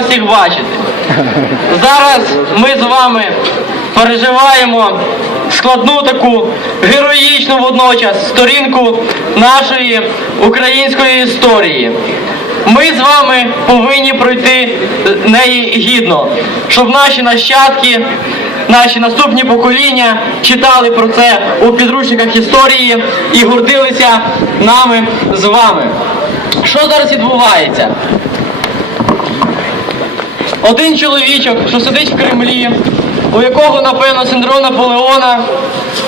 рада всіх бачити. Зараз ми з вами переживаємо складну таку героїчну водночас сторінку нашої української історії. Ми з вами повинні пройти неї гідно, щоб наші нащадки, наші наступні покоління читали про це у підручниках історії і гордилися нами з вами. Що зараз відбувається? Один чоловічок, що сидить в Кремлі, у якого, напевно, синдром Наполеона,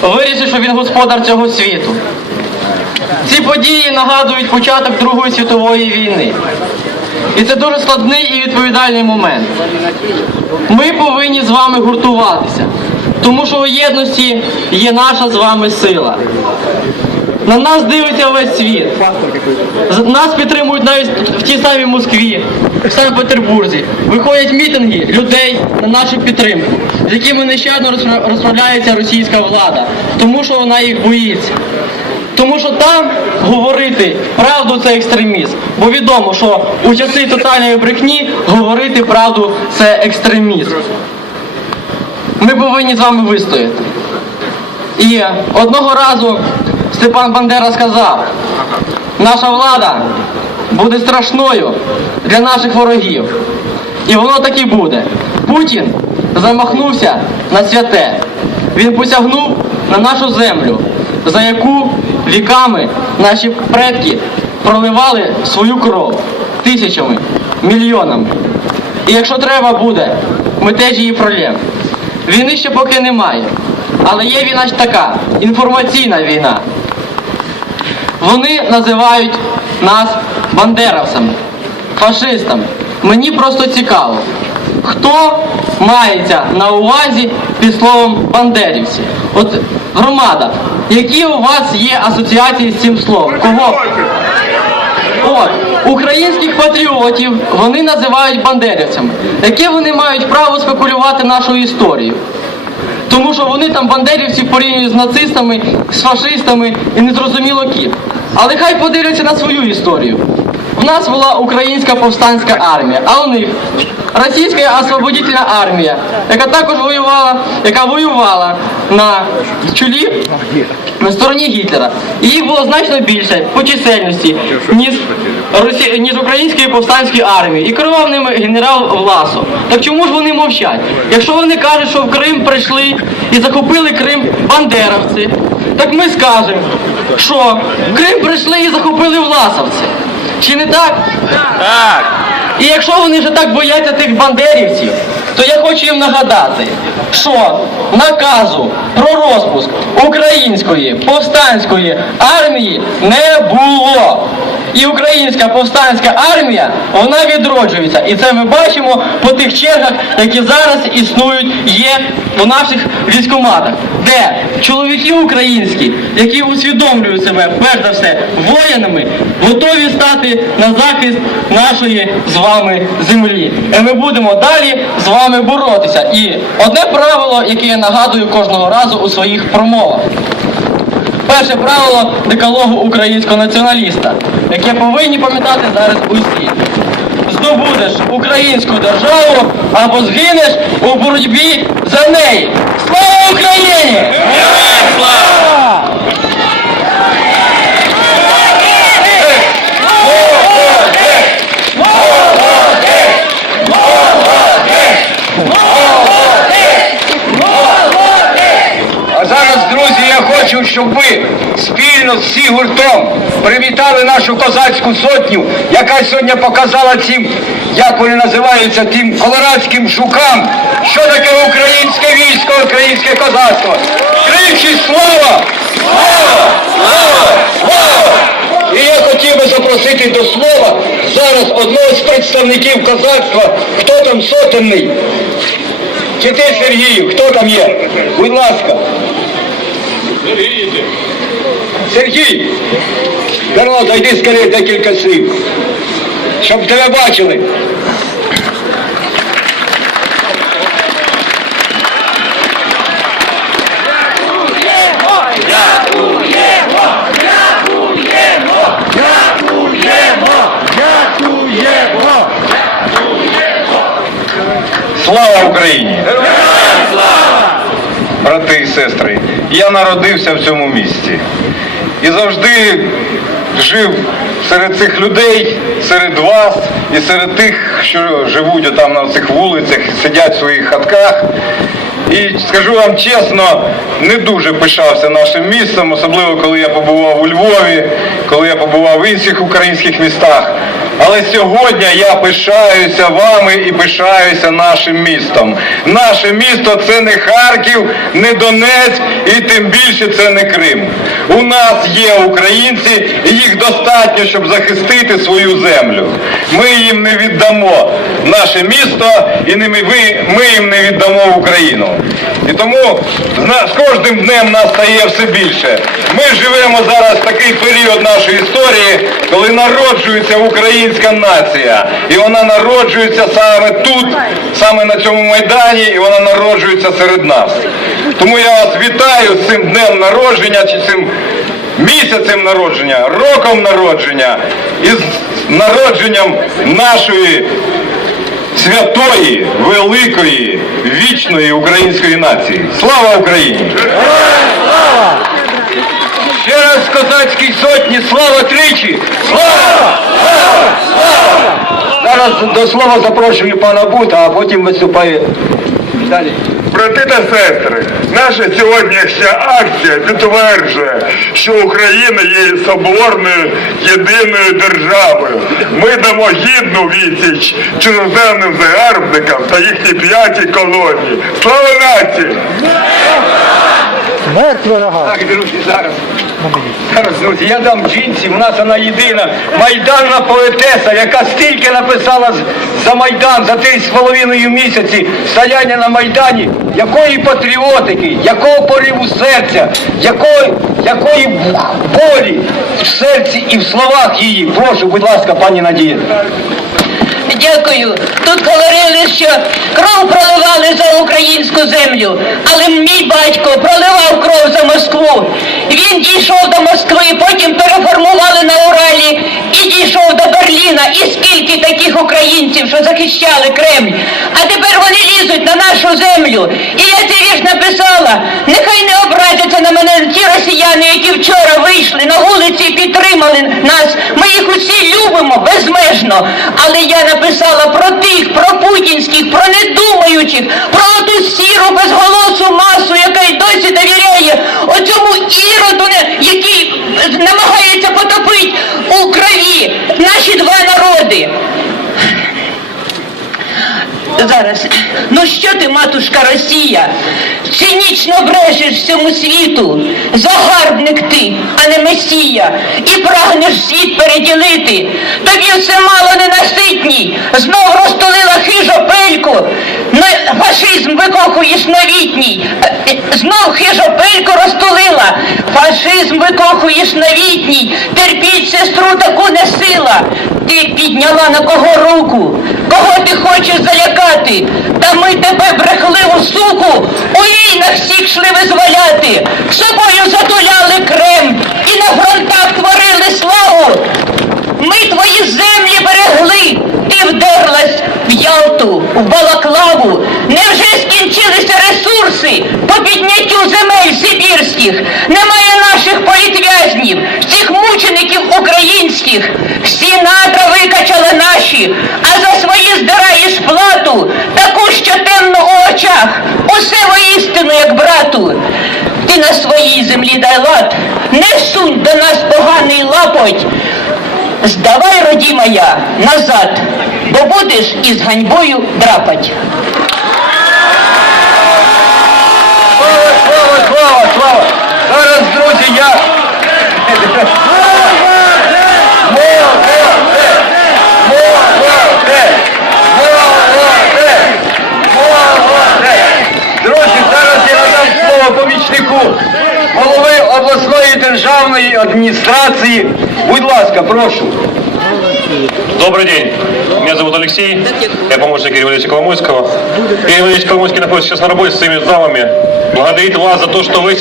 вирішив, що він господар цього світу. Ці події нагадують початок Другої світової війни. І це дуже складний і відповідальний момент. Ми повинні з вами гуртуватися, тому що у єдності є наша з вами сила. На нас дивиться весь світ. Нас підтримують навіть в тій самій Москві, в Санкт-Петербурзі. Виходять мітинги людей на нашу підтримку, з якими нещадно розправляється російська влада, тому що вона їх боїться. Тому що там говорити правду це екстремізм. Бо відомо, що у часи тотальної брехні говорити правду це екстремізм. Ми повинні з вами вистояти. І одного разу Степан Бандера сказав, наша влада буде страшною для наших ворогів. І воно так і буде. Путін замахнувся на святе. Він посягнув на нашу землю, за яку віками наші предки проливали свою кров тисячами, мільйонами. І якщо треба буде, ми теж її прольємо. Війни ще поки немає. Але є війна ж така, інформаційна війна. Вони називають нас бандеровцями, фашистами. Мені просто цікаво, хто мається на увазі під словом бандерівці? От громада, які у вас є асоціації з цим словом? Кого? От, українських патріотів вони називають бандерівцями. Яке вони мають право спекулювати нашою історією? Тому що вони там бандерівці порівнюють з нацистами, з фашистами і незрозуміло ким. Але хай подивляться на свою історію. У нас була українська повстанська армія, а у них російська освободительна армія, яка також воювала, яка воювала на чолі на стороні Гітлера. І їх було значно більше по чисельності, ніж, Росі... ніж української повстанської армії. І керував ними генерал Власов. Так чому ж вони мовчать? Якщо вони кажуть, що в Крим прийшли і захопили Крим бандеровці, так ми скажемо, що в Крим прийшли і захопили власовці. Чи не так? Так. І якщо вони вже так бояться тих бандерівців, то я хочу їм нагадати, що наказу про розпуск української повстанської армії не було. І українська повстанська армія вона відроджується. І це ми бачимо по тих чергах, які зараз існують, є у наших військоматах, де чоловіки українські, які усвідомлюють себе перш за все воїнами, готові стати на захист нашої з вами землі. І ми будемо далі з вами боротися. І одне правило, яке я нагадую кожного разу у своїх промовах. Перше правило декалогу українського націоналіста, яке повинні пам'ятати зараз усі. Здобудеш українську державу або згинеш у боротьбі за неї. Слава Україні! А щоб ви спільно всі гуртом привітали нашу козацьку сотню, яка сьогодні показала цим, як вони називаються, тим колорадським жукам, що таке українське військо, українське козацтво. Слава! Слава! І я хотів би запросити до слова зараз одного з представників козацтва, хто там сотенний. Чи ти, Сергію, хто там є? Будь ласка. Сергій, Карло, зайди скоріше декілька слів, щоб тебе бачили. Слава Україні! Слава, Брати і сестри, я народився в цьому місті і завжди жив серед цих людей, серед вас і серед тих, що живуть там на цих вулицях, сидять в своїх хатках. І скажу вам чесно, не дуже пишався нашим містом, особливо коли я побував у Львові, коли я побував в інших українських містах. Але сьогодні я пишаюся вами і пишаюся нашим містом. Наше місто це не Харків, не Донецьк і тим більше це не Крим. У нас є українці, і їх достатньо, щоб захистити свою землю. Ми їм не віддамо наше місто, і ми їм не віддамо Україну. І тому з кожним днем нас стає все більше. Ми живемо зараз в такий період нашої історії, коли народжується українська нація. І вона народжується саме тут, саме на цьому майдані, і вона народжується серед нас. Тому я вас вітаю з цим днем народження чи цим місяцем народження, роком народження і з народженням нашої святої, великої, вічної української нації. Слава Україні! Ще раз козацькій сотні, слава тричі! Слава! Слава! Слава! Зараз до слова запрошую пана Бута, а потім виступає далі. Брати та сестри, наша сьогоднішня акція підтверджує, що Україна є соборною єдиною державою. Ми дамо гідну відсіч чужоземним загарбникам та їхній п'ятій колонії. Слава нації! Смерть ворога. Так, друзі, зараз. Зараз, друзі, я дам жінці, в нас вона єдина майданна поетеса, яка стільки написала за Майдан, за три з половиною місяці стояння на Майдані, якої патріотики, якого пориву серця, якої, якої болі в серці і в словах її. Прошу, будь ласка, пані Надія. Дякую. Тут говорили, що кров проливали за українську землю, але мій батько проливав кров за Москву. Він дійшов до Москви, потім переформували на Уралі і дійшов до Берліна. І скільки таких українців, що захищали Кремль. А тепер вони лізуть на нашу землю. І я цей вірш написала. Нехай не образяться на мене ті росіяни, які вчора вийшли на вулиці і підтримали нас. Ми їх усі любимо безмежно. Але я написала про тих, про путінських, про недумаючих, про оту сіру безголосу масу, яка й досі довіряє оцьому іроду, який намагається потопити у крові наші два народи. Зараз. Ну що ти, матушка Росія, цинічно брешеш всьому світу, загарбник ти, а не месія, і прагнеш світ переділити. Тобі все мало ненаситній, знов розтулила хижопельку, На- фашизм викохуєш новітній, знов хижопельку розтулила, фашизм викохуєш новітній, терпіть сестру таку не сила. Ти підняла на кого руку, кого ти хочеш залякати, та ми тебе брехливу суку! У на всіх шли визволяти, собою затуляли Крем і на фронтах творили славу. Ми твої землі берегли, ти вдерлась в Ялту, в Балаклаву. Невже скінчилися ресурси по підняттю земель сибірських? Немає наших політв'язнів, всіх мучеників українських. Всі надра викачали наші, а за свої здираєш плату, таку, що темно у очах. Усе воістину, як брату. Ти на своїй землі дай лад, не сунь до нас поганий лапоть. Здавай, роді моя, назад, бо будеш із ганьбою драпать. Слава, слава, слава, слава! Зараз, друзі, я. Друзі, зараз я надам слово помічнику голови обласної державної адміністрації. Ласка, прошу. Добрый день. Меня зовут Алексей. Я помощник Юрия Валерьевича Коломойского. Юрий Валерьевич Коломойский находится сейчас на работе с своими замами. Благодарит вас за то, что вы...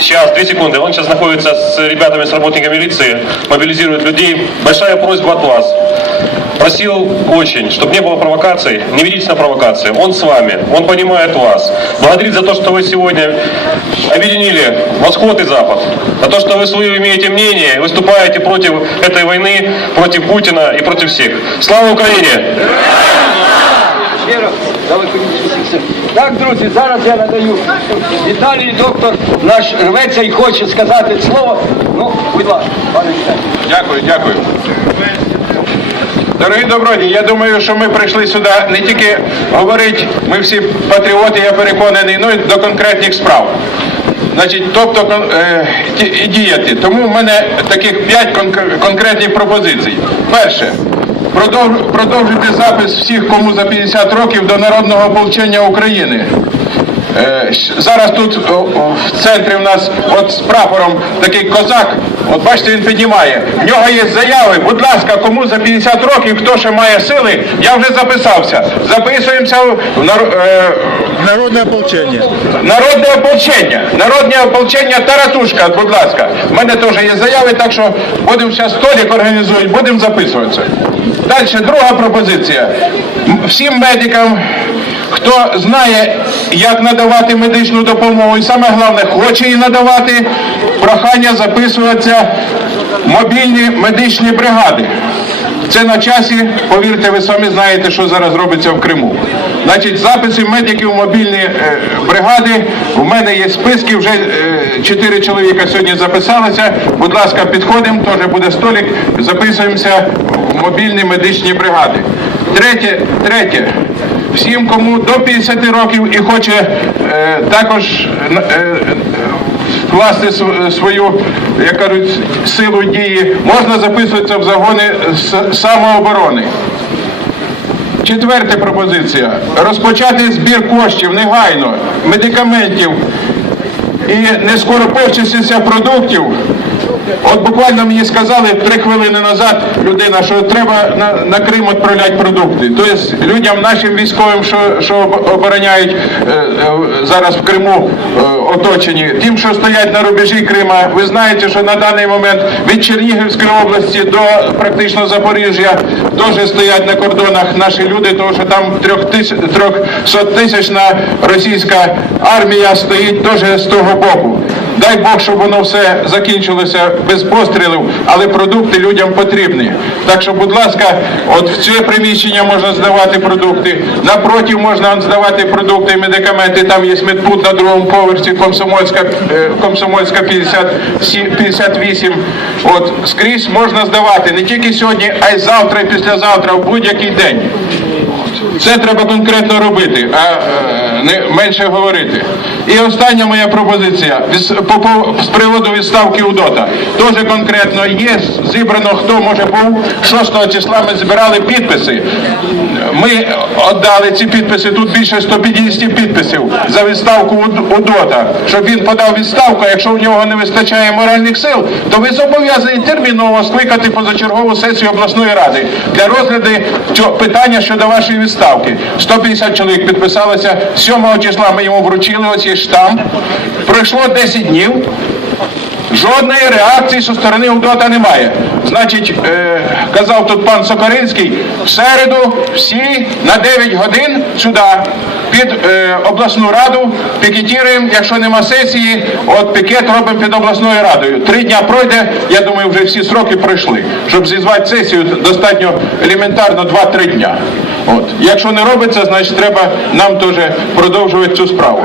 Сейчас, две секунды. Он сейчас находится с ребятами, с работниками милиции, мобилизирует людей. Большая просьба от вас. Просил очень, чтобы не было провокаций, не ведитесь на провокации. Он с вами, он понимает вас. Благодарит за то, что вы сегодня объединили Восход и Запад. За то, что вы свое имеете мнение, выступаете против этой войны, против Путина и против всех. Слава Украине! Так, друзі, зараз я надаю Віталій, доктор наш рветься і хоче сказати слово. Ну, будь ласка, пане Віталій. Дякую, дякую. Дорогі добродії, я думаю, що ми прийшли сюди не тільки говорити, ми всі патріоти, я переконаний, ну і до конкретних справ. Значить, тобто е, і діяти. Тому в мене таких п'ять конкретних пропозицій. Перше. Продов- Продовжити запис всіх, кому за 50 років до Народного ополчення України. Е, Зараз тут в центрі в нас от з прапором такий козак. От бачите, він піднімає. В нього є заяви. Будь ласка, кому за 50 років, хто ще має сили, я вже записався. Записуємося в нар- е, Народне ополчення. Народне ополчення. Народне ополчення Таратушка, будь ласка. У мене теж є заяви, так що будемо зараз столик організують, будемо записуватися. Далі, друга пропозиція. Всім медикам, хто знає, як надавати медичну допомогу, і саме головне, хоче її надавати, прохання записуватися мобільні медичні бригади. Це на часі, повірте, ви самі знаєте, що зараз робиться в Криму. Значить, записи медиків мобільні е, бригади. У мене є списки, вже е, чотири чоловіка сьогодні записалися. Будь ласка, підходимо, теж буде столик, записуємося в мобільні медичні бригади. Третє, третє. Всім, кому до 50 років і хоче е, також е, е, вкласти свою, як кажуть, силу дії, можна записуватися в загони самооборони. Четверта пропозиція. Розпочати збір коштів негайно, медикаментів і не скоропорчитися продуктів. От буквально мені сказали три хвилини назад людина, що треба на, на Крим відправляти продукти. Тобто людям, нашим військовим, що, що обороняють е, е, зараз в Криму е, оточені, тим, що стоять на рубежі Крима, ви знаєте, що на даний момент від Чернігівської області до практично Запоріжжя теж стоять на кордонах наші люди, тому що там трьохсоттисячна російська армія стоїть теж з того боку. Дай Бог, щоб воно все закінчилося без пострілів, але продукти людям потрібні. Так що, будь ласка, от в це приміщення можна здавати продукти, напротив можна здавати продукти і медикаменти. Там є медпункт на другому поверсі, Комсомольська, е, Комсомольська 57 58. От скрізь можна здавати не тільки сьогодні, а й завтра і післязавтра, в будь-який день. Це треба конкретно робити, а е, не менше говорити. І остання моя пропозиція з приводу відставки УДОТа. Дуже конкретно є зібрано, хто може був 6 числа. Ми збирали підписи. Ми віддали ці підписи. Тут більше 150 підписів за відставку УД- УДОТа, щоб він подав відставку. Якщо в нього не вистачає моральних сил, то ви зобов'язані терміново скликати позачергову сесію обласної ради для розгляду питання щодо вашої відставки. 150 чоловік підписалося. 7 числа ми йому вручили оцей штамп. Пройшло 10 днів. Жодної реакції зі сторони УДОТа немає. Значить, е, казав тут пан Сокоринський, в середу всі на 9 годин сюди під е, обласну раду пікетуємо, якщо нема сесії, от пікет робимо під обласною радою. Три дня пройде, я думаю, вже всі сроки пройшли. Щоб зізвати сесію, достатньо елементарно 2-3 дня. От. Якщо не робиться, значить треба нам теж продовжувати цю справу.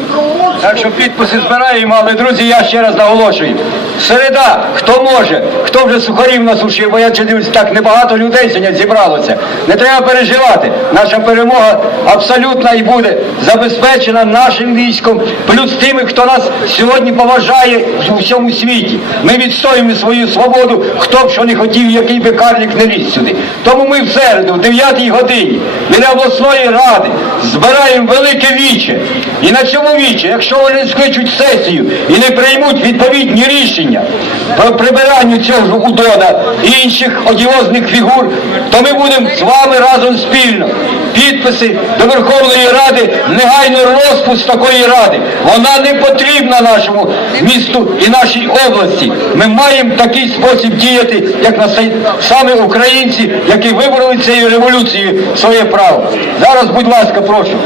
Так що підписи збираємо, але друзі, я ще раз наголошую. Середа, хто може, хто вже сухарів насушив, бо я чи дивлюсь, так небагато людей сьогодні зібралося. Не треба переживати. Наша перемога абсолютна і буде забезпечена нашим військом, плюс тими, хто нас сьогодні поважає у всьому світі. Ми відстоїмо свою свободу, хто б що не хотів, який би карлік не ліз сюди. Тому ми в середу, в 9 годині, біля обласної ради, збираємо велике віче. І на цьому віче, якщо якщо вони скличуть сесію і не приймуть відповідні рішення про прибирання цього удона і інших одіозних фігур, то ми будемо з вами разом спільно. Підписи до Верховної Ради, негайно розпуск такої ради. Вона не потрібна нашому місту і нашій області. Ми маємо такий спосіб діяти, як на саме українці, які вибороли цією революцією своє право. Зараз, будь ласка, прошу.